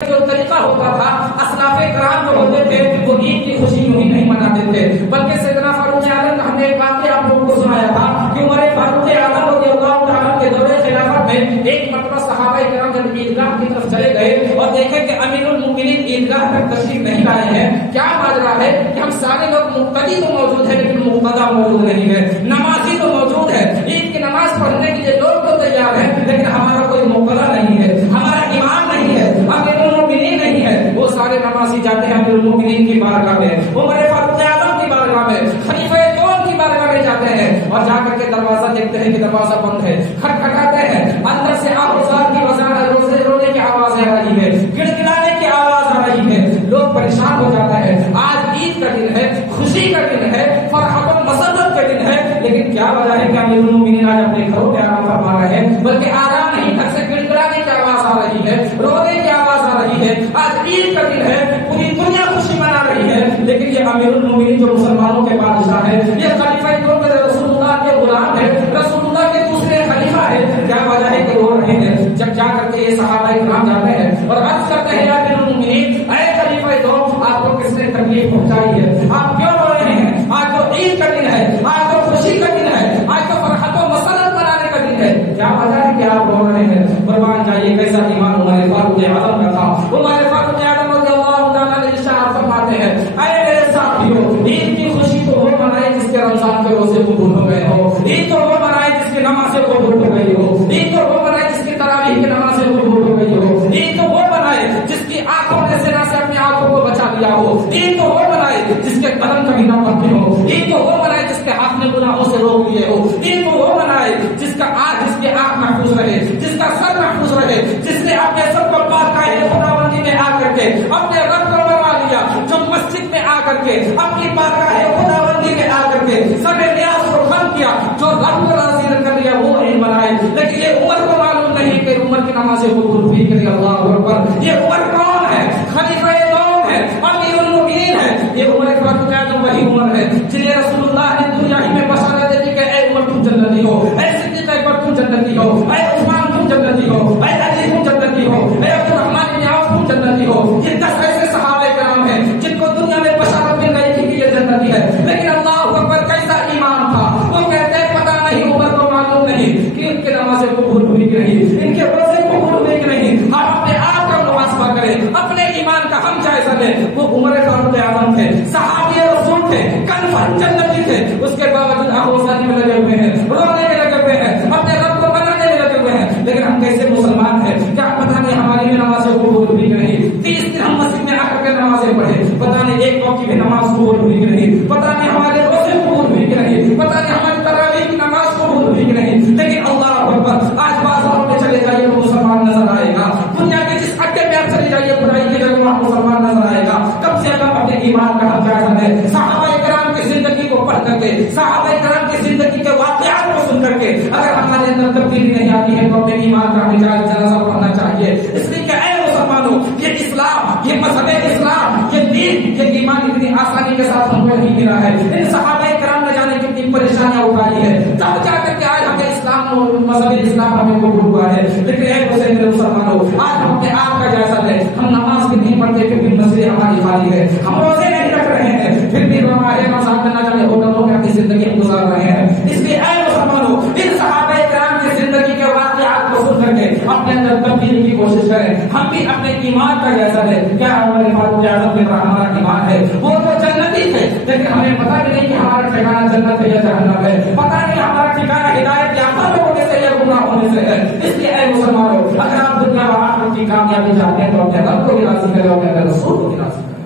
جو طریقہ ہوتا تھا اسلاف کرام جو ہوتے تھے وہ عید کی خوشی یوں ہی نہیں مناتے تھے، بلکہ سیدنا فاروق اعظم کا ہم نے ایک واقعہ آپ لوگوں کو سنایا تھا کہ عمر فاروق اعظم رضی اللہ تعالیٰ کے دور خلافت میں ایک مرتبہ صحابہ کرام جب عیدگاہ کی طرف چلے گئے اور دیکھیں کہ امیر المؤمنین عیدگاہ تک تشریف نہیں لائے ہیں، کیا ماجرا ہے کہ ہم سارے لوگ مقتدی تو موجود ہے لیکن مقتدا موجود نہیں ہے، نمازی تو موجود ہے، عید کی نماز پڑھنے کے لیے لوگ تو تیار ہیں لیکن ہمارا کوئی مقتدا نہیں ہے، ہمارا امام نہیں ہے، امیر المؤمنین نہیں ہے۔ وہ سارے نمازی جاتے ہیں امیر المؤمنین کی بارگاہ میں، عمر فاروق اعظم کی بارگاہ میں، خلیفہ دوم کی بارگاہ میں جاتے ہیں اور جا کر کے دروازہ دیکھتے ہیں کہ دروازہ بند ہے، کھٹکھٹاتے ہیں، اندر سے آواز کی وزارت رونے کی آواز آ رہی ہے، گڑگڑانے کی آواز آ رہی ہے، لوگ پریشان ہو جاتے ہیں۔ آج عید کا دن ہے، خوشی کا دن ہے، فرحت و مسرت کا دن ہے، لیکن کیا وجہ ہے کہ امیر المؤمنین آج اپنے گھروں میں آرام فرما رہے ہیں، بلکہ آرام نہیں، گھر سے گڑگڑانے کی آواز آ رہی ہے، رونے کی آواز آ رہی ہے۔ آج عید کا دن ہے، پوری دنیا خوشی منا رہی ہے، لیکن یہ امیر المؤمنین جو مسلمانوں کے بادشاہ ہے، یہ خلیفہ دو میں رسول اللہ کے غلام ہے، رسول اللہ کے دوسرے خلیفہ ہے، کیا وجہ ہے کہ رو رہے ہیں؟ جب جا کر کے یہ صحابہ کرام جاتے ہیں اور عرض کرتے ہیں یا امیر المؤمنین، اے خلیفہ دو، آپ کو کس نے تکلیف پہنچائی ہے؟ آپ کیوں رو رہے ہیں؟ آج تو عید کا دن ہے، آج تو خوشی کا دن ہے، آج تو فرحت و مسرت منانے کا دن ہے، کیا وجہ ہے کہ آپ رو رہے ہیں؟ قربان جائیے کیسا ایمان عمر فاروق اعظم کا تھا۔ عمر فاروق اعظم رضی اللہ تعالیٰ نے ارشاد فرماتے ہیں، اے میرے ساتھیوں، عید کی خوشی تو وہ منائے جس کے رمضان کے روزے قبول ہو گئے ہو، عید تو وہ منائے جس کی نمازیں قبول ہو گئی ہو، عید تو وہ منائے جس کی تراویح کی نمازیں قبول ہو گئی ہو، عید تو وہ منائے جس کی آنکھوں نے زنا سے اپنی آنکھوں کو بچا لیا ہو، عید تو وہ منائے جس کے قدم کبھی نہ پڑتے ہو، عید تو وہ منائے جس کے ہاتھ نے گناہوں سے روک لیے ہو، عید تو وہ منائے جس کی آنکھ محفوظ رہے، جس کا سر محفوظ رہے، جس نے اپنے سب کو پاکائے خداوندی میں آ کر کے اپنے رب کو منوا لیا، جو مسجد میں آ کر کے اپنی پاکائے خداوندی میں آ کر کے سب ریاض کو ختم کیا، جو رب کو راضی کر لیا وہ عید منائے۔ لیکن یہ عمر کو معلوم نہیں کہ عمر کی نمازیں قبول ہوئی کہ نہیں، اللہ اکبر۔ یہ عمر کون ہے؟ خلیفہ دوم ہے، امیر المؤمنین ہے۔ یہ عمر فاروق اعظم وہی عمر ہے جنہیں رسول اللہ نے دنیا ہی میں بشارت دی کہ اے عمر تم جنتی ہو، اے صدیق اکبر تم جنتی ہو، اے عثمان تم جنتی ہو، اے علی تم جنتی ہو، اے عبد الرحمن بن عوف تم جنتی ہو۔ یہ 10 ایسے صحابہ کرام ہیں جن کو دنیا میں بشارت مل گئی تھی کہ یہ جنتی ہے، لیکن اللہ اکبر کیسا ایمان تھا۔ وہ کہتے ہیں پتہ نہیں، عمر کو معلوم نہیں کہ ان کی نمازیں قبول ہوئی کہ نہیں، ان کے روزے قبول ہوئے کہ نہیں۔ ہم اپنے آپ کا محاسبہ کریں، اپنے ایمان کا ہم جائزہ لیں۔ وہ عمر فاروق اعظم تھے، صحابی رسول تھے، کنفرم جنتی تھے، اس کے باوجود آہوزانی میں لگے ہوئے ہیں، رونے میں لگے ہوئے ہیں، اپنے رب کو منانے میں لگے ہوئے ہیں۔ لیکن ہم کیسے مسلمان ہیں؟ کیا پتہ نہیں ہماری بھی نمازیں قبول ہوئی کہ نہیں؟ 30 دن ہم مسجد میں آ کر کے نمازیں پڑھے، پتہ نہیں ایک وقت کی بھی نماز قبول ہوئی کہ نہیں، پتہ نہیں ہمارے روزے قبول ہوئی کہ نہیں، پتہ نہیں ہماری تراویح کی نماز قبول ہوئی کہ نہیں۔ لیکن اللہ اکبر، آج بازاروں میں چلے جائیے تو مسلمان نظر آئے گا، دنیا کے جس اڈے میں آپ چلے جائیے برائی کی جگہ وہاں مسلمان نظر آئے گا۔ کم سے کم اپنے ایمان کا ہم جائزہ لیں، صحابہ کرام کی زندگی کو پڑھ کر کے، صحابہ کرام کی زندگی کے واقعات کو سن کر کے اگر ہمارے اندر تبدیلی نہیں آتی ہے تو اپنے ایمان کا ہمیں جائزہ پڑھنا چاہیے۔ اس لیے کہ اے مسلمانوں، یہ اسلام، یہ مذہب اسلام، یہ دین، یہ ایمان اتنی آسانی کے ساتھ ہم کو نہیں ملا ہے۔ ان صحابہ کرام نے جانے کتنی پریشانیاں اٹھائی ہے، تب جا کر کے آج ہمیں اسلام، مذہب اسلام ہمیں قبول ہوا ہے۔ لیکن اے مسلمانوں، آج ہم اپنے آپ کا جائزہ لیں، ہم نماز بھی نہیں پڑھتے پھر بھی مسجد ہماری خالی ہے، ہم روزے نہیں رکھ رہے ہیں پھر بھی رمضان میں نہ جانے ہوٹلوں میں اپنی زندگی گزار رہے ہیں۔ اس لیے اے مسلمانوں، ان صحابہ کرام کی زندگی کے واقعات کو سن کر کے اپنے اندر تبدیلی کی کوشش کریں، ہم بھی اپنے ایمان کا جائزہ لیں۔ کیا عمر فاروق اعظم کے پر ہمارا ایمان ہے؟ وہ تو جنتی تھے لیکن ہمیں پتہ بھی نہیں کہ ہمارا ٹھکانہ جنت ہے یا جہنم ہے، پتہ نہیں ہمارا ٹھکانہ ہدایت یافتہ ہونے سے یا گمراہ ہونے سے ہے۔ اس لیے اے مسلمانوں، اگر آپ دنیا و آخرت کی کامیابی چاہتے ہیں تو اپنے رب کو بھی راضی کریں اور اپنے رسول کو بھی راضی کریں۔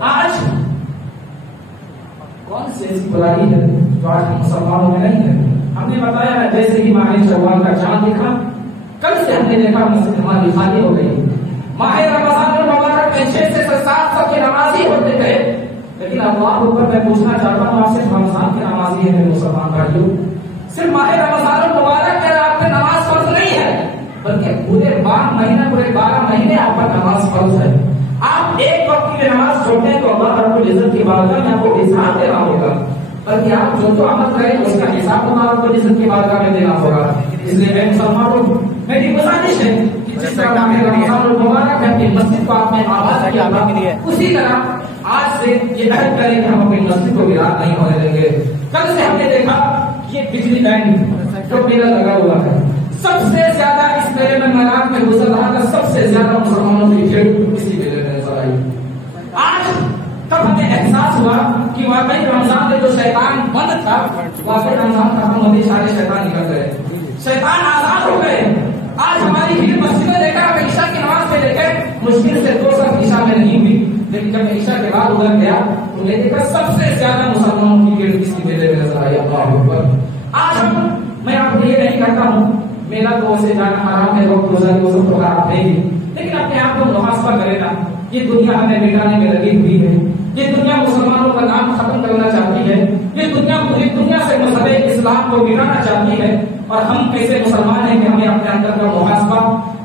آج کون سی ایسی برائی ہے جو آج مسلمانوں میں نہیں ہے؟ ہم نے بتایا ہے جیسے ہی ماہ شوال کا چاند دکھا، کل سے ہم نے دیکھا مسجد ہماری خالی ہو گئی۔ ماہ رمضان المبارک میں 6 سے 7 کی نمازی ہوتے تھے، لیکن اللہ اوپر میں پوچھنا چاہتا ہوں، آپ صرف رمضان کی نمازی ہے مسلمان بھائیوں؟ صرف ماہ رمضان المبارک میں آپ پہ نماز فرض نہیں ہے، بلکہ پورے 12 مہینے آپ پر نماز فرض ہے۔ آپ ایک وقت کی نماز چھوڑتے ہیں تو اللہ رب العزت کی بارگاہ میں آپ کو حساب دینا ہوگا، بلکہ آپ جو عمل کریں اس کا حساب اللہ رب العزت کی بارگاہ میں دینا ہوگا۔ اس لیے میں مسلمانوں، میری گزارش ہے کہ جس طرح رمضان المبارک ہے اپنی مسجد کو آپ نے آباد کیا تھا، اسی طرح آج سے یہ عہد کریں کہ ہم اپنی مسجد کو ویران نہیں ہونے دیں گے۔ کل سے ہم نے دیکھا یہ بجلی لائن جو میلہ لگا ہوا ہے، سب سے زیادہ اس میلے میں میدان میں گزر رہا تھا، سب سے زیادہ مسلمانوں کی بھیڑ اسی میلے میں نظر آئی۔ آج تب ہمیں احساس ہوا کہ واقعی رمضان میں جو شیطان بند تھا، واقعی رمضان ختم ہونے سارے شیطان نکل گئے، شیطان آزاد ہو گئے۔ آج ہماری بھیڑ مسجد میں دیکھا، آپ عشاء کی نماز میں دیکھے، مشکل سے 2 صف عشاء میں نہیں ہوئی، لیکن جب عشاء کے بعد ادھر گیا تو میں دیکھا سب سے زیادہ مسلمانوں کی بھیڑ کسی میلے میں نظر آئی۔ اللہ اکبر۔ آج میں آپ کو یہ نہیں کہتا ہوں میلہ تو اسے جانا حرام ہے، لوگ روزہ وہ سب تو آپ نہیں، لیکن اپنے آپ کو محاسبہ کرے نا، یہ دنیا ہمیں مٹانے میں لگی ہوئی ہے، یہ دنیا مسلمانوں کا نام ختم کرنا چاہتی ہے، یہ دنیا پوری دنیا سے مذہب اسلام کو مٹانا چاہتی ہے، اور ہم کیسے مسلمان ہیں کہ ہمیں اپنے اندر کا محاسبہ،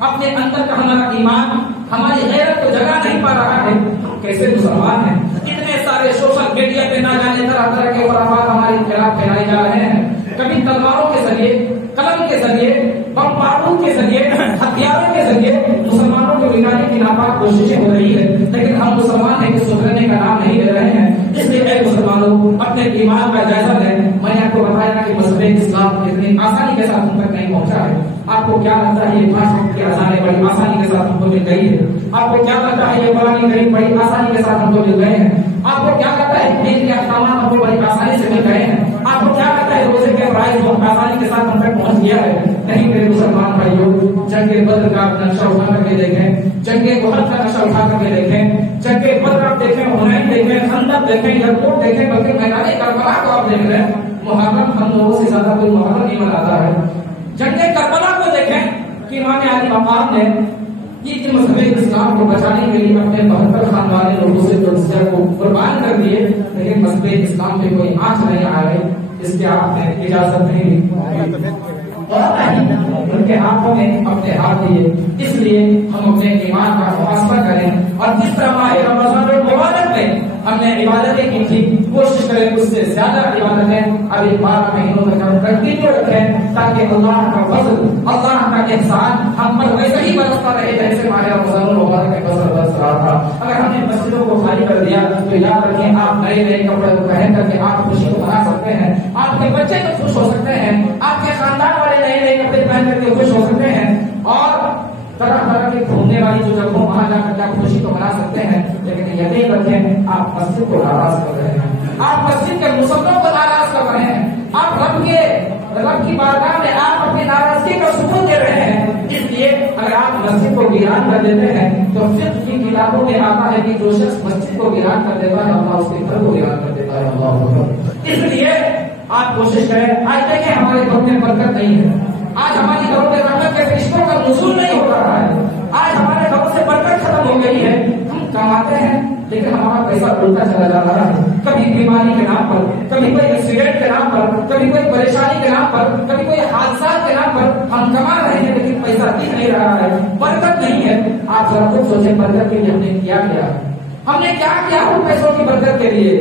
اپنے اندر کا ہمارا ایمان، ہماری غیرت کو جگہ نہیں پا رہا ہے، ہم کیسے مسلمان ہیں؟ اتنے سارے سوشل میڈیا پہ نہ جانے طرح طرح کے خرافات ہمارے خلاف پھیلائے جا رہے ہیں، کبھی تلواروں کے ذریعے، قلم کے ذریعے، بم بارود کے ذریعے، ہتھیاروں کے ذریعے مسلمانوں کو مٹانے کی ناپاک کوششیں ہو رہی ہے، لیکن ہم مسلمان ہیں کہ سدھرنے کا نام نہیں لے رہے ہیں۔ اس لیے اے مسلمانوں اپنے ایمان کا جائزہ لیں۔ میں نے آپ کو بتایا کہ مذہب اسلام اتنی آسانی کے ساتھ ہم تک نہیں پہنچا ہے۔ آپ کو کیا لگتا ہے یہ 5 وقت کی اذانیں بڑی آسانی کے ساتھ ہم کو مل گئی ہے؟ آپ کو کیا لگتا ہے یہ قرآن کریم بڑی آسانی کے ساتھ ہم کو مل گئے ہیں؟ آپ کو کیا لگتا ہے دین کے احکامات ہم کو بڑی آسانی سے مل گئے ہیں؟ آپ کو کیا لگتا ہے روزے کے فرائض بہت آسانی کے ساتھ ہم تک پہنچ گیا ہے؟ نہیں میرے مسلمان بھائیوں، جنگ بدر کا نقشہ اٹھا کر کے دیکھیں، جنگ احد کا نقشہ اٹھا کر کے دیکھیں، جنگ بدر آپ دیکھیں، حنین دیکھیں، خندق دیکھیں، یرموک دیکھیں، بلکہ میدان کربلا کو آپ دیکھ رہے ہیں، محرم ہم لوگوں سے زیادہ کوئی محرم نہیں مناتا ہے۔ جنگ کربلا کو دیکھیں کہ امام علی مقام نے یہ مذہب اسلام کو بچانے کے لیے اپنے 72 خان والے لوگوں سے جزیہ کو قربان کر دیے، لیکن مذہب اسلام پہ کوئی آنچ نہیں آ رہی، اس کے آپ نے اجازت نہیں دی، ان کے ہاتھوں میں اپنے ہاتھ دیے۔ اس لیے ہم اپنے ایمان کا محاسبہ کریں، اور جس طرح ماہ رمضان المبارک میں ہم نے عبادتیں کی تھی، کوشش کریں اس سے زیادہ عبادتیں ابھی 12 مہینوں تک ہم کنٹینیو رکھیں، تاکہ اللہ کا فضل، اللہ کا احسان ہم پر ویسے ہی برستا رہے جیسے ماہ رمضان المبارک میں برس رہا تھا۔ اگر ہم نے مسجدوں کو خالی کر دیا تو یاد رکھیں آپ نئے نئے کپڑے پہن کر کے آپ خوشی کو منا سکتے ہیں، آپ کے بچے تو خوش ہو سکتے ہیں، آپ کے خاندان والے نئے نئے کپڑے پہن کر کے خوش ہو سکتے ہیں، اور طرح طرح کی گھومنے والی جو جگہوں وہاں جا کر کے آپ خوشی کو منا سکتے ہیں، لیکن یقین رکھیں آپ مسجد کو ناراض کر رہے ہیں، آپ مسجد کے مصلوں کو ناراض کر رہے ہیں، آپ رب کی بارگاہ میں آپ اپنی ناراضگی کا ثبوت دے رہے ہیں۔ اس لیے اگر آپ مسجد کو ویران کر دیتے ہیں تو فقہ کی کتابوں میں آتا ہے کہ جو شخص مسجد کو ویران کر دیتا ہے اللہ اس کے گھر کو ویران کر دیتا ہے۔ اللہ اکبر۔ اس لیے آپ کوشش کریں، آج دیکھیں ہمارے گھر میں برکت نہیں ہے، آج ہماری گھروں میں رحمت کے فرشتوں کا نزول نہیں ہو رہا ہے، آج ہمارے گھروں سے برکت ختم ہو گئی ہے، ہم کماتے ہیں لیکن ہمارا پیسہ اڑتا چلا جا رہا ہے، کبھی بیماری کے نام پر، کبھی کوئی ایکسیڈنٹ کے نام پر، کبھی کوئی پریشانی کے نام پر، کبھی کوئی حادثات کے نام پر ہم کما رہے ہیں لیکن پیسہ دکھ نہیں رہا ہے، برکت نہیں ہے۔ آپ ذرا خود سوچیں برکت کے لیے ہم نے کیا کیا، ہم نے کیا کیا ان پیسوں کی برکت کے لیے؟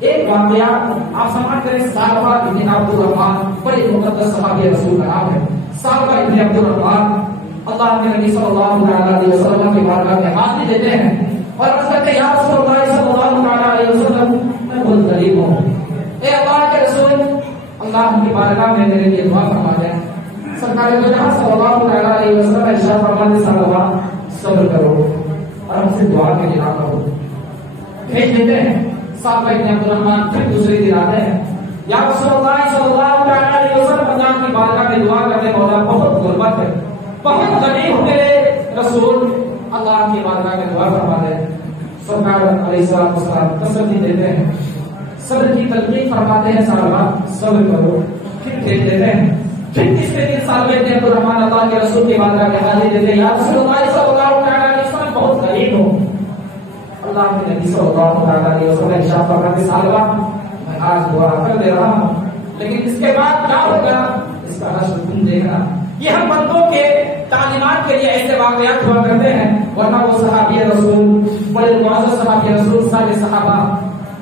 ایک واقعہ آپ سمجھ کریں، سالبہ ابن عبد الرحمن، بڑے مقدس صحابی رسول کا نام ہے، سالبہ ابن عبد الرحمن اللہ کے نبی صلی اللہ علیہ وسلم کی بارگاہ میں حاضری دیتے ہیں اور عرض کرتے ہیں یا رسول اللہ صلی اللہ علیہ وسلم میں بہت غریب ہوں، اے اللہ کے رسول اللہ کی بارگاہ میں میرے لیے دعا فرما دیں۔ سرکار دو جہاں صلی اللہ علیہ وسلم ارشاد فرماتے سالبہ صبر کرو اور ہم سے دعا کے لیے نہ کرو، بھیج دیتے ہیں۔ صاحب ابن عبد الرحمن پھر دوسری دن آتے ہیں، یا رسول اللہ صلی اللہ علیہ وسلم اللہ کی بارگاہ میں دعا کرنے مولا بہت غربت ہے، بہت غریب ہو میرے رسول، اللہ کی بارگاہ میں دعا فرما دیں۔ سرکار علیہ السلام تسلی دیتے ہیں، صبر کی تلقین فرماتے ہیں، صحابہ صبر کرو، پھر بھیج دیتے ہیں۔ پھر تیسرے دن صاحب ابن عبد الرحمن اللہ کے رسول کی بارگاہ میں حاضری دیتے ہیں، یا رسول اللہ صلی اللہ علیہ وسلم بہت غریب ہوں، اللہ کے نبی صلی اللہ علیہ وسلم ارشاد فرماتے ہیں سالبہ میں آج دعا کر دے رہا ہوں لیکن اس کے بعد کیا ہوگا اس کا حشر تم دیکھنا۔ یہ ہم بندوں کے تعلیمات کے لیے ایسے واقعات ہوا کرتے ہیں، ورنہ وہ صحابی رسول بڑے معزز صحابی رسول سارے صحابہ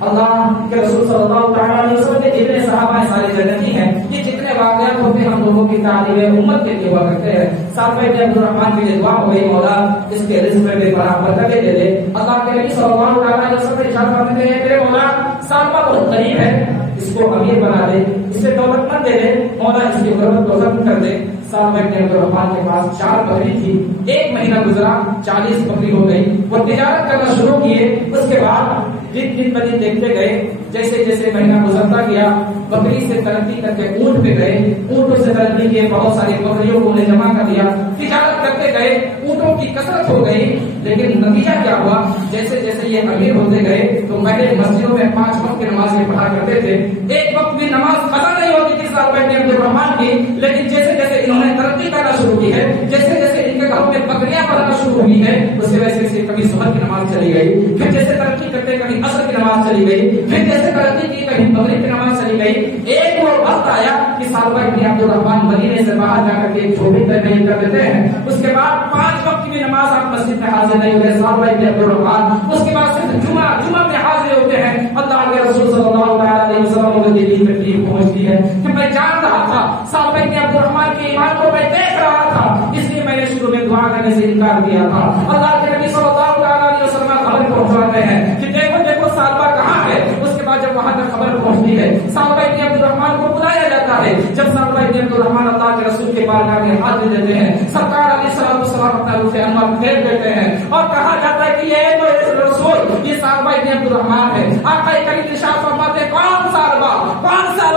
اللہ کے رسول صلی اللہ علیہ وسلم کے جتنے صحابہ سارے جنتی ہیں، یہ جتنے واقعات ہوتے ہیں ہم لوگوں کی تعلیم امت کے لیے ہوا کرتے ہیں. صاحب ابن عبدالرحمن کی دعا ہو گئی مولا اس کے رزق میں بڑا برکت دے دے. اللہ کے نبی صلی اللہ علیہ وسلم ارشاد فرماتے ہیں میرے مولا صاحبہ بہت غریب ہے اس کو امیر بنا دے اسے دولت مند دے دے مولا اس کی غربت کو ختم کر دے. صاحب ابن عبدالرحمن کے پاس 4 بکری تھی. ایک مہینہ گزرا 40 بکری ہو گئی. وہ تجارت کرنا شروع کیے. اس کے بعد دن بدن دیکھتے گئے جیسے جیسے مہینہ گزرتا گیا بکری سے ترقی کر کے اونٹ پہ گئے. اونٹوں سے ترقی کیے بہت ساری بکریوں کو انہیں جمع کر دیا. تجارت کرتے گئے اونٹوں کی کثرت ہو گئی. لیکن نتیجہ کیا ہوا جیسے جیسے یہ امیر ہوتے گئے تو پہلے مسجدوں میں 5 وقت کی نمازیں پڑھا کرتے تھے. ایک وقت بھی نماز قضا نہیں ہوتی تھی صاحب ابن عبدالرحمن کی. لیکن جیسے جیسے انہوں نے ترقی کرنا شروع کی ہے جیسے جیسے ان کے گھروں میں بکریاں پڑھنا شروع ہوئی ہے اس وجہ سے کبھی ظہر کی نماز چلی گئی. پھر جیسے ترقی کرتے کبھی عصر کی نماز چلی گئی. پھر جیسے ترقی کی کبھی مغرب کی نماز چلی گئی. ایک وہ وقت آیا کہ صاحب ابن عبدالرحمن مدینے سے باہر جا کر کے ایک جھوپڑی تربیت کر دیتے ہیں. اس کے بعد 5 وقت کی بھی نماز آپ مسجد میں حاضر نہیں ہوئے صاحب ابن عبدالرحمن. اس کے بعد صرف جمعہ میں حاضر ہوتے ہیں. اللہ کے رسول صلی اللہ علیہ وسلم کو دلی تکلیف پہنچتی ہے کہ میں جان رہا تھا صاحب ابن عبدالرحمن کے ایمان کو میں دیکھ رہا تھا اس لیے میں نے شروع میں دعا کرنے سے انکار کیا تھا. اللہ کے نبی صلی اللہ علیہ وسلم خبر پہنچاتے ہیں کہ دیکھو دیکھو صاحبہ کہاں ہے. اس کے بعد جب وہاں تک خبر پہنچتی ہے صاحب ابن عبدالرحمن کو بلایا جاتا ہے. جب صاحب ابن عبدالرحمن اللہ کے رسول کے بارگاہ میں حاضر دیتے ہیں سرکار علیہ السلام اپنا روح انور پھیر دیتے ہیں اور کہا جاتا ہے کہ یہ تو رسول یہ صاحب ابن عبدالرحمن ہے. آقا کریم ارشاد فرماتے ہیں کون صاحبہ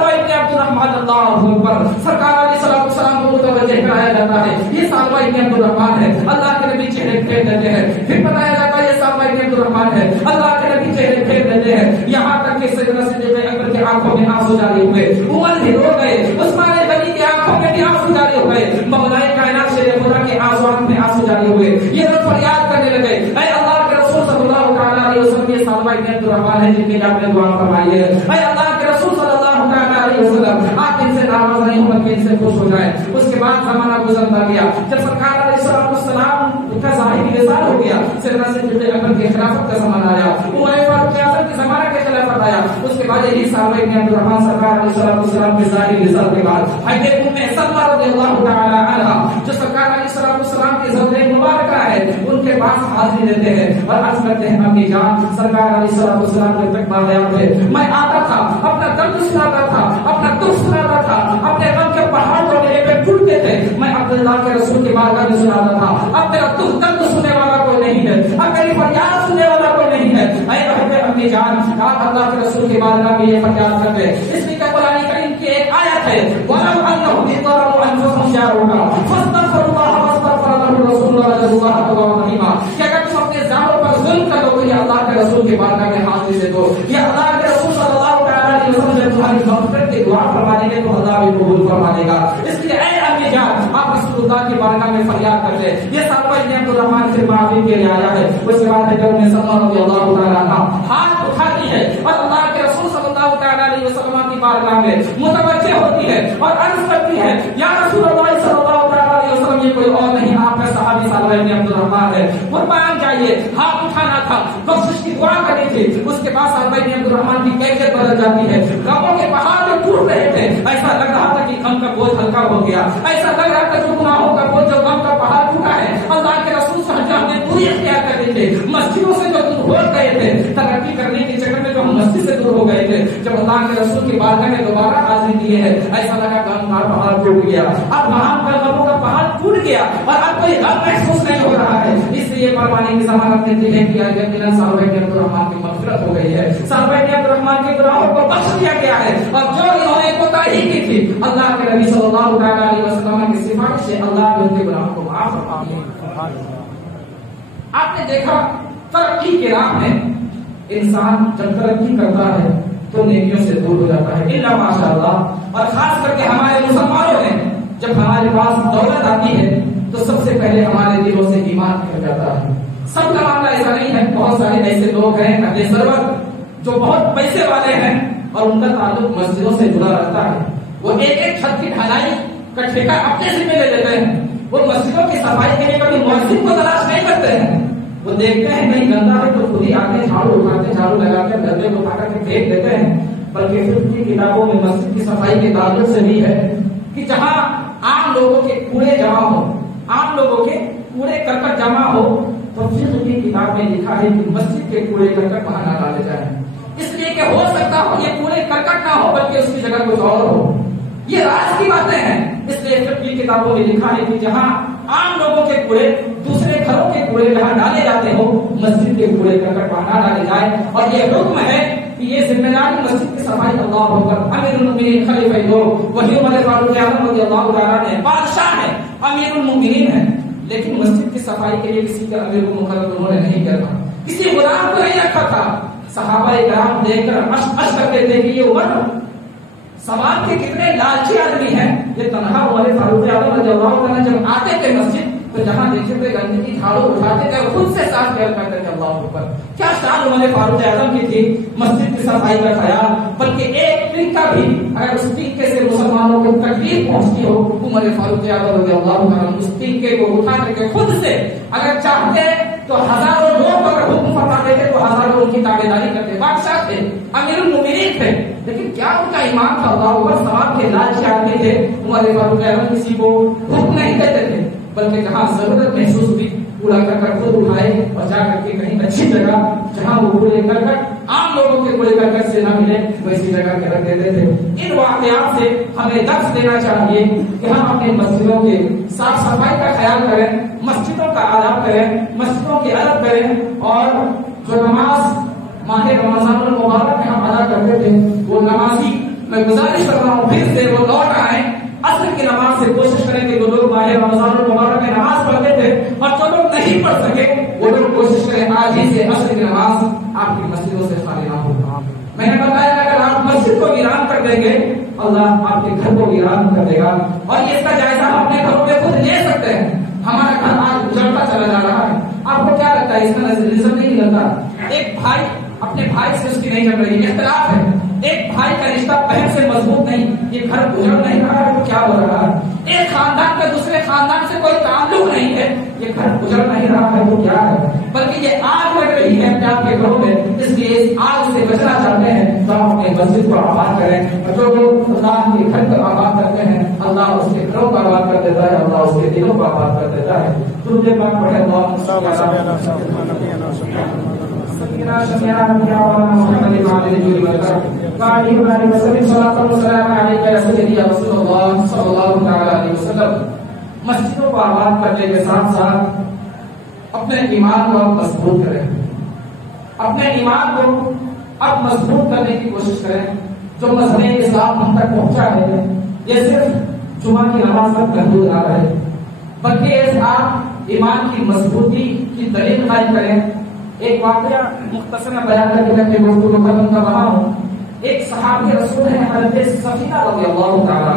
ابن عبدالرحمن اللہ اکبر. سرکار علیہ السلام کو متوجہ کرایا جاتا ہے یہ صاحب ابن عبدالرحمن ہے. اللہ کے نبی چہرے پھیر دیتے ہیں. پھر بتایا جاتا ہے یہ صاحب ابن عبدالرحمن ہے. اللہ کے نبی چہرے پھیر دیتے ہیں. یہاں تک کہ سیدنا صدیق اکبر کی آنکھوں میں آنسو جاری ہوئے. عمر بھی رو گئے. عثمان غنی کی آنکھوں میں بھی آنسو جاری ہو گئے. مولا کائنات شیر خدا کے آنسوں میں آنسو جاری ہوئے. یہ لوگ فریاد کرنے لگے اے اللہ کے رسول صلی اللہ علیہ وسلم یہ صاحب ابن عبدالرحمن ہے جن کے آپ نے دعا فرمائی ہے. اے اللہ کے رسول صلی اللہ علیہ وسلم آپ ان سے ناراض نہیں ہو بلکہ ان سے خوش ہو جائیں. اس کے بعد زمانہ گزرتا گیا. جب سرکار علیہ السلام کا ظاہری وصال ہو گیا سیدنا صدیق اکبر کی خلافت کا زمانہ آیا. عمر فاروق اعظم کے زمانہ کے خلافت آیا. اس کے بعد یہی صاحب ابن عبدالرحمن سرکار علیہ السلام کے ظاہری وصال کے بعد حضرت ام سلمہ رضی اللہ تعالی عنہا جو سرکار علیہ السلام کی زوجہ مبارکہ ہے ان کے پاس حاضری دیتے ہیں اور عرض کرتے ہیں امی جان سرکار علیہ السلام جب تک باحیات تھے میں آتا تھا اپنا درد سناتا تھا اپنا دکھ سناتا تھا اپنے غم کے پہاڑ کو میرے پہ ٹوٹتے تھے. میں عبداللہ کے رسول کی بارگاہ میں سناتا تھا اب میرا دکھ درد سننے والا کوئی نہیں ہے اب میری فریاد سننے والا کوئی نہیں ہے. اے بہت امی جان آپ اللہ کے رسول کی بارگاہ میں یہ فریاد کرتے اس لیے کہ قرآن کریم کی ایک آیت ہے وَلَوْ أَنَّهُمْ إِذْ ظَلَمُوا أَنفُسَهُمْ جَاءُوكَ فَاسْتَغْفَرُوا اللَّهَ وَاسْتَغْفَرَ لَهُمُ الرَّسُولُ لَوَجَدُوا اللَّهَ تَوَّابًا رَحِيمًا. کہ اگر تم اپنے ذاتوں پر ظلم کرو تو یہ اللہ کے رسول کی بارگاہ میں حاضری دے دو. یہ اللہ کے رسول صلی اللہ علیہ وسلم جب تمہاری مغفرت کی دعا فرما دیں گے تو اللہ بھی قبول فرما دے گا. اس لیے اے امی جان آپ رسول اللہ کی بارگاہ میں فریاد کرتے یہ صاحب ابن عبدالرحمن سے معافی کے لیے آیا ہے. اس کے بعد حضرت ام سلمہ رضی اللہ تعالی عنہا ہاتھ اٹھاتی ہے اور اللہ کے رسول صلی اللہ تعالی علیہ وسلم کی بارگاہ میں متوجہ ہوتی ہے اور عرض کرتی ہے یا رسول اللہ صلی اللہ تعالی علیہ وسلم یہ کوئی اور نہیں آپ کا صحابی صاحب ابن عبدالرحمن ہے. قربان جائیے ہاتھ اٹھانا تھا بخشش کی دعا کرنی تھی. اس کے بعد صاحب ابن عبدالرحمن کی کیفیت بدل جاتی ہے. غموں کے پہاڑ جو ٹوٹ رہے تھے ایسا لگ رہا تھا کہ غم کا بوجھ ہلکا ہو گیا. ایسا لگ رہا تھا جو گناہوں کا بوجھ جو غم کا پہاڑ ٹوٹا ہے اللہ کے رسول صلی اللہ علیہ وسلم نے دوری اختیار کر دی تھی. مسجدوں سے جو دور ہو گئے تھے ترقی کرنے کے چکر میں جو ہم مسجد سے دور ہو گئے تھے جب اللہ کے رسول کی بارگاہ میں دوبارہ حاضری دیے ہے ایسا لگا غم کا پہاڑ ٹوٹ گیا. اب وہاں پر غموں کا پہاڑ ٹوٹ گیا اور اب کوئی غم محسوس نہیں ہو رہا ہے. اس لیے فرمانے کی ضمانت دیتی ہے کہ یقیناً صاحب ابن عبدالرحمن کی مغفرت ہو گئی ہے. صاحب ابن عبدالرحمن کے گناہوں کو بخش دیا گیا ہے اور جو انہوں نے کوتاہی کی تھی اللہ کے نبی صلی اللہ علیہ وسلم کی سفارش سے اللہ نے ان کے گناہوں کو معاف فرما دیا. آپ نے دیکھا ترقی کی راہ میں انسان جب ترقی کرتا ہے تو نیکیوں سے دور ہو جاتا ہے الا ماشاء اللہ. اور خاص کر کے ہمارے مسلمانوں میں جب ہمارے پاس دولت آتی ہے تو سب سے پہلے ہمارے دلوں سے ایمان نکل جاتا ہے. سب کا معاملہ ایسا نہیں ہے. بہت سارے ایسے لوگ ہیں اہل ثروت جو بہت پیسے والے ہیں اور ان کا تعلق مسجدوں سے جڑا رہتا ہے. وہ ایک چھت کی ڈھلائی کا ٹھیکہ اپنے ذمہ لے لیتے ہیں. وہ مسجدوں کی صفائی کے لیے کبھی مؤذن کو تلاش نہیں کرتے ہیں. وہ دیکھتے ہیں کہیں گندا ہے تو خود ہی آتے جھاڑو اٹھاتے جھاڑو لگا کر گندے کو اٹھا کر کے پھینک دیتے ہیں. بلکہ فقہ کی کتابوں میں مسجد کی صفائی کے تعلق سے بھی ہے کہ جہاں عام لوگوں کے کوڑے جمع ہو، عام لوگوں کے کوڑے کرکٹ جمع ہو، تو فقہ کی کتاب میں لکھا ہے کہ مسجد کے کوڑے کرکٹ وہاں نہ ڈالے جائیں، اس لیے کہ ہو سکتا ہو یہ کوڑے کرکٹ نہ ہو بلکہ اس کی جگہ کچھ اور ہو، یہ راز کی باتیں ہیں۔ اس لیے فقہ کی کتابوں میں لکھا ہے کہ جہاں عام لوگوں کے کوڑے، دوسرے گھروں کے کوڑے جہاں ڈالے جاتے ہو، مسجد کے کوڑے کرکٹ وہاں نہ ڈالے جائے، اور یہ حکم ہے کہ یہ ذمہ داری مسجد کی صفائی اللہ اکبر امیر المؤمنین خلیفہ دو وہی عمر فاروق اعظم رضی اللہ تعالیٰ نے، بادشاہ ہے، امیر المؤمنین ہے، لیکن مسجد کی صفائی کے لیے کسی کا امیر کو مقرر انہوں نے نہیں کیا تھا، کسی غلام کو نہیں رکھا تھا۔ صحابہ کرام دیکھ کر اش کرتے تھے کہ یہ عمر سماج کے کتنے لالچی آدمی ہیں، یہ تنہا عمر فاروق اعظم رضی اللہ تعالیٰ جب آتے تھے مسجد تو جہاں دیکھتے تھے گندگی جھاڑو اٹھاتے تھے، خود سے صاف کیا کرتے تھے۔ اللہ اکبر، کیا شان عمر فاروق اعظم کی تھی، مسجد کی صفائی کا خیال، بلکہ ایک دن کا بھی اگر اس طریقے سے مسلمانوں کو تکلیف پہنچتی ہو، عمر فاروق اعظم رضی اللہ عنہ اس طریقے کو اٹھا کر کے خود سے اگر چاہتے تو ہزاروں لوگ اگر حکم فرماتے تھے تو ہزاروں ان کی تابعداری کرتے، بادشاہ تھے، امیر المؤمنین تھے، لیکن کیا ان کا ایمان تھا؟ اللہ اکبر، سماج کے لالچی آدمی تھے، عمر فاروق اعظم کسی کو حکم نہیں دیتے تھے، بلکہ جہاں ضرورت محسوس ہوئی کوڑا کرکٹ خود اٹھائے اور جا کر کے کہیں اچھی جگہ جہاں وہ کوڑے کرکٹ عام لوگوں کے کوڑے کرکٹ سے نہ ملے ویسی جگہ کے رکھ دیتے تھے۔ ان واقعات سے ہمیں درس دینا چاہیے کہ ہم اپنے مسجدوں کے صاف صفائی کا خیال کریں، مسجدوں کا آداب کریں، مسجدوں کی ادب کریں، اور جو نماز ماہ رمضان المبارک میں ہم ادا کرتے تھے وہ نمازی، میں گزارش کر رہا ہوں پھر سے وہ لوٹ آئیں، عصر کی نماز سے کوشش کریں کہ جو لوگ ماہ رمضان المبارک میں نماز پڑھتے تھے اور جو لوگ نہیں پڑھ سکے وہ لوگ کوشش کریں آج ہی سے عصر کی نماز آپ کی مسجدوں سے خالی نہ ہو۔ میں نے بتایا اگر آپ مسجد کو ویران کر دیں گے اللہ آپ کے گھر کو ویران کر دے گا، اور اس کا جائزہ ہم اپنے گھروں پہ خود لے سکتے ہیں۔ ہمارا گھر آج اجڑتا چلا جا رہا ہے، آپ کو کیا لگتا ہے اس کا نظم نہیں لگتا؟ ایک بھائی اپنے بھائی سے اس کی نہیں جم رہی، اختلاف ہے، ایک بھائی کا رشتہ بہن سے مضبوط نہیں، یہ گھر گزر نہیں رہا ہے تو کیا ہو رہا ہے؟ ایک خاندان کا دوسرے خاندان سے کوئی تعلق نہیں ہے، یہ گھر گزر نہیں رہا ہے تو کیا ہے؟ بلکہ یہ آگ لگ رہی ہے اپنے آپ کے گھروں میں، اس لیے اس آگ سے بچنا چاہتے ہیں تو ہم اپنے مسجد کو آباد کریں، اور جو لوگ اللہ کے گھر کو آباد کرتے ہیں اللہ اس کے گھروں کو آباد کر دیتا ہے، اللہ اس کے دلوں کو آباد کر دیتا ہے۔ تو مجھے بات پڑھے مسجدوں کو آباد کرنے کے ساتھ ساتھ اپنے ایمان کو مضبوط کریں، اپنے ایمان کو اب مضبوط کرنے کی کوشش کریں۔ جو مذہب اسلام ہم تک پہنچا ہے یہ صرف جمعہ کی نماز تک محدود نہ رہے، بلکہ آپ ایمان کی مضبوطی کی دلیل قائم کریں۔ ایک واقعہ مختصر بیان کر کے میں گفتگو ختم کر رہا ہوں۔ ایک صحابی رسول ہے حضرت سفینہ رضی اللہ تعالیٰ،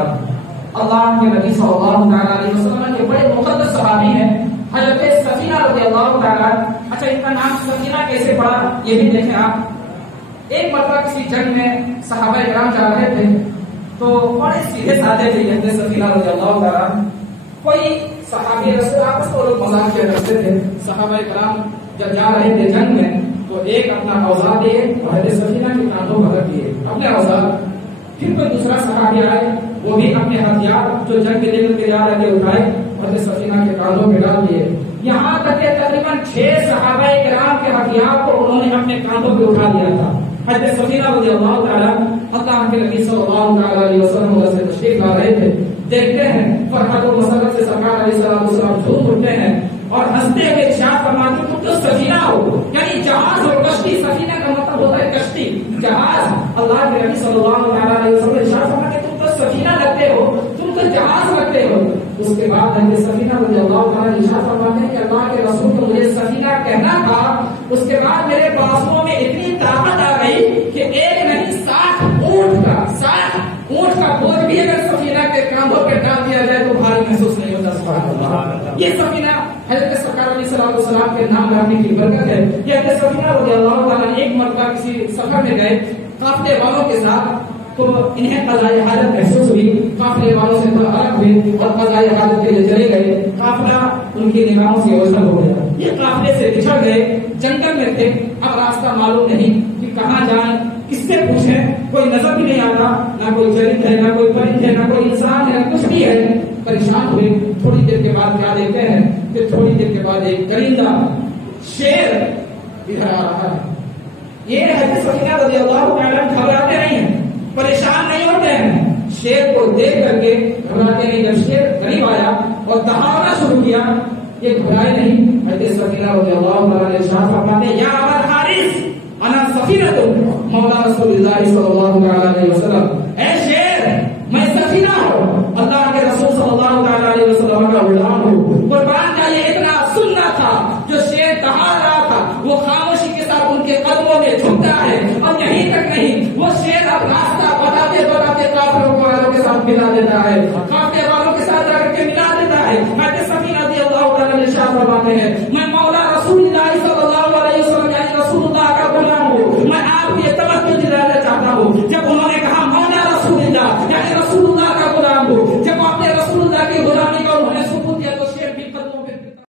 اللہ کے نبی صلی اللہ تعالیٰ علیہ وسلم کے بڑے مقدس صحابی ہیں حضرت سفینہ رضی اللہ تعالیٰ۔ اچھا ان کا نام سفینہ کیسے پڑا یہ بھی دیکھیں آپ۔ ایک مرتبہ کسی جنگ میں صحابہ کرام جا رہے تھے تو بڑے سیدھے سادے تھے حضرت سفینہ رضی اللہ تعالیٰ، کوئی صحابی رسول آپس میں لوگ مذاق کیا کرتے تھے، صحابہ کرام جب جا رہے تھے جنگ میں تو ایک اپنا اوزار لیے اور حضرت سفینہ کے کاندھوں پر رکھ دیے اپنے اوزار، پھر کوئی دوسرا صحابی آئے وہ بھی اپنے ہتھیار جو جنگ کے لے کے جا رہے تھے اٹھائے اور حضرت سفینہ کے کاندھوں پہ ڈال دیے، یہاں تک کہ تقریباً 6 صحابہ کرام کے ہتھیار کو انہوں نے اپنے کاندھوں پہ اٹھا لیا تھا۔ حضرت سفینہ رضی اللہ تعالیٰ اللہ کے نبی صلی اللہ علیہ وسلم سے تشریف لا رہے تھے، دیکھتے ہیں فرحت و مسرت سے سرکار علیہ السلام جھوم اٹھتے ہیں اور ہنستے ہوئے ارشاد فرماتے تم تو سفینہ ہو، یعنی جہاز اور کشتی، سفینہ کا مطلب ہوتا ہے کشتی، جہاز۔ اللہ کے نبی صلی اللہ علیہ وسلم ارشاد فرماتے تم تو سفینہ لگتے ہو، تم تو جہاز لگتے ہو۔ اس کے بعد حضرت سفینہ رضی اللہ تعالیٰ ارشاد فرماتے ہیں کہ اللہ کے رسول کو مجھے سفینہ کہنا تھا، اس کے بعد میرے بازوؤں میں اتنی طاقت آ گئی کہ ایک نہیں 60 اونٹ کا بوجھ بھی اگر سفینہ کے کاندھوں پہ ڈال دیا جائے تو بھاری محسوس نہیں ہوتا۔ سبحان اللہ، یہ سفینہ حضرت سرکار علیہ السلام کے نام رکھنے کی برکت ہے۔ یہ حضرت سفینہ رضی اللہ تعالیٰ ایک مرتبہ کسی سفر میں گئے قافلے والوں کے ساتھ، تو انہیں قضائے حاجت محسوس ہوئی، قافلے والوں سے الگ ہوئے اور قضائے حاجت کے لیے چلے گئے، قافلہ ان کی نگاہوں سے اوجھل ہو گیا، یہ قافلے سے بچھڑ گئے، جنگل میں تھے، اب راستہ معلوم نہیں کہ کہاں جائیں، کس کس سے پوچھیں؟ کوئی نظر بھی نہیں آتا، نہ کوئی چرند ہے، نہ کوئی پرند ہے، نہ کوئی انسان ہے، کچھ بھی ہے۔ پریشان ہوئے، تھوڑی دیر کے بعد کیا دیکھتے ہیں کہ تھوڑی دیر کے بعد ایک درندہ شیر ادھر آ رہا ہے۔ یہ حضرت سفینہ رضی اللہ تعالیٰ گھبراتے نہیں ہیں، پریشان نہیں ہوتے ہیں، شیر کو دیکھ کر کے گھبراتے نہیں۔ جب شیر قریب آیا اور دہاڑنا شروع کیا، یہ گھبرائے نہیں۔ حضرت سفینہ رضی اللہ تعالیٰ نے ارشاد فرماتے یا ابا الحارث انا سفینہ مولا رسول اللہ صلی اللہ علیہ وسلم، اے شیر میں سفینہ ہوں، اللہ کے رسول صلی اللہ علیہ وسلم کا غلام ہوں۔ قربان کا یہ اتنا سننا تھا، جو شیر دہاڑ رہا تھا وہ خاموشی کے ساتھ ان کے قدموں میں جھکتا ہے، اور یہیں تک نہیں، وہ شیر اب راستہ بتاتے بتاتے کافروں والوں کے ساتھ ملا دیتا ہے، کافر والوں کے ساتھ جا کر کے ملا دیتا ہے۔ حضرت سفینہ رضی اللہ تعالیٰ نے ارشاد فرماتے ہیں میں مولا